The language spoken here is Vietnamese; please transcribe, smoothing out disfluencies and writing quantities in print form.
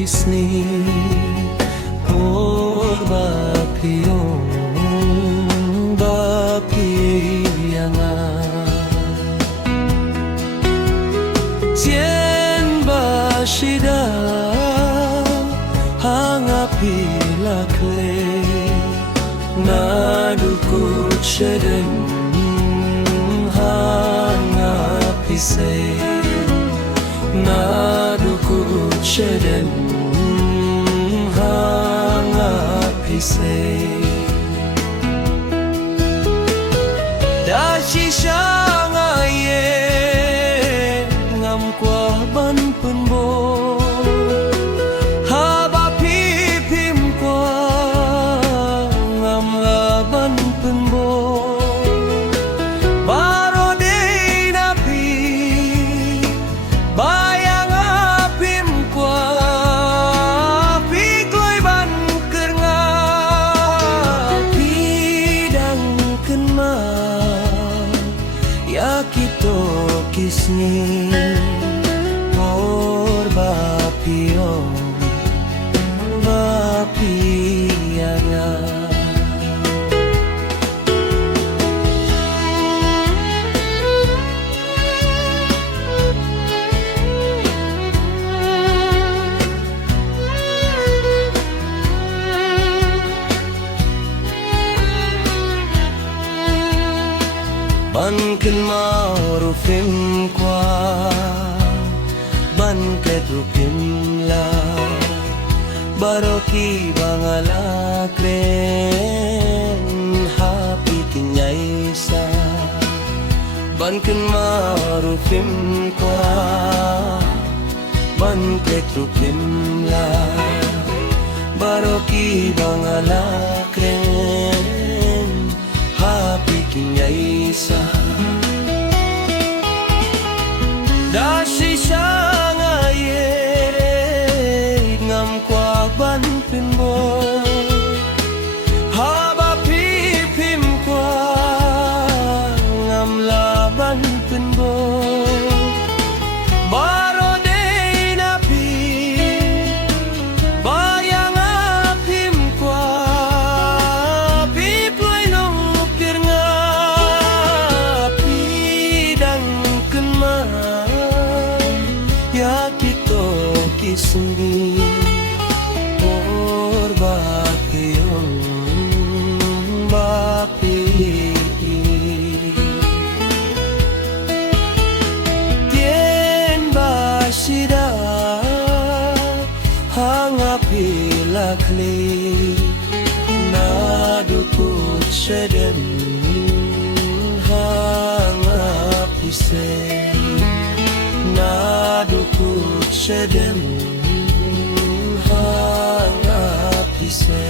kisni por bapiyong bapiyangan Tien ba shida hangapila kle nadukut shedem hangapise nadukut shedem hangapise dashi shangaye ngam kwa ban punbo haba pipim kwa ngam laban punbo baro de napi bayang apim kwa pikloy ban kerna pidang kenma yakito kisni por bapiyong bapiyangan ban kenma rufim kwa ban ketrupim la baroki bangala kren happy kinyai sa ban kenma rufim kwa ban ketrupim la baroki bangala kren happy kinyai sa dashi shangaye ngam kwa ban pinbo haba pipim kwa ngam laban pinbo baro de napi bayang apim kwa piploy nong pirnga pidang kenma yakito kisni por bapiyong bapi Tien ba shida hangapila kli nadukut shedem hangapise nadukut shedem hangapise